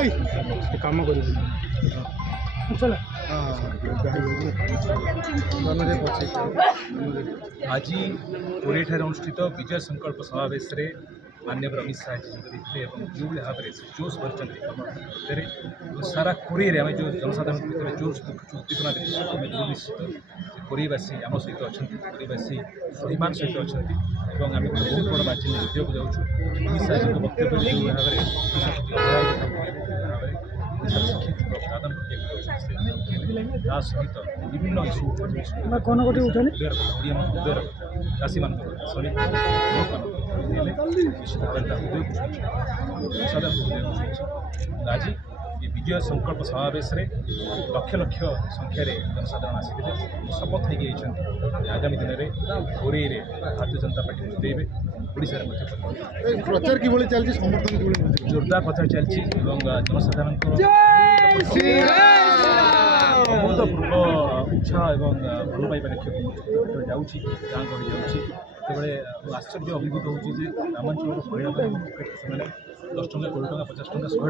काम कर आज पुरी अनुष्ठित विजय संकल्प समावेश माननीय अमित शाह जी जो भाव में जोश भर सारा कोरे आम जो जनसाधारण भितर जोश उद्दीपना देखते निश्चित कोरेवासी आम सहित अच्छा कोरेवासी स्वाभिमान सहित अच्छा आम बहुत बड़ मार्जिन विजय को जाऊँ अमित शाह जी वक्तव्य जो भाव में शिक्षित उत्पादन सहित विभिन्न इश्यू कौन गोटे हृदयर कथा ओडिया हृदयर कथा चाषी मान श्रमिक निश्चित भाव हृदय को जनसाधारण हृदय को आज ये विजय संकल्प समावेश लक्ष लक्ष संख्यार जनसाधारण आसी शपथ लेकिन आगामी दिन में कोरे भारतीय जनता पार्टी जितेबे ओडिशा प्रचार कि चलती समर्थन जोरदार प्रचार चलती जनसाधारण अभूतपूर्व उत्साह और भल पाइबा देखा जाऊँगी गाँ गहली जाऊँगी आश्चर्य अभिभूत होगी ग्रामांचल महिला 10 टଙ୍କା 20 टଙ୍କା 50 टଙ୍କା 100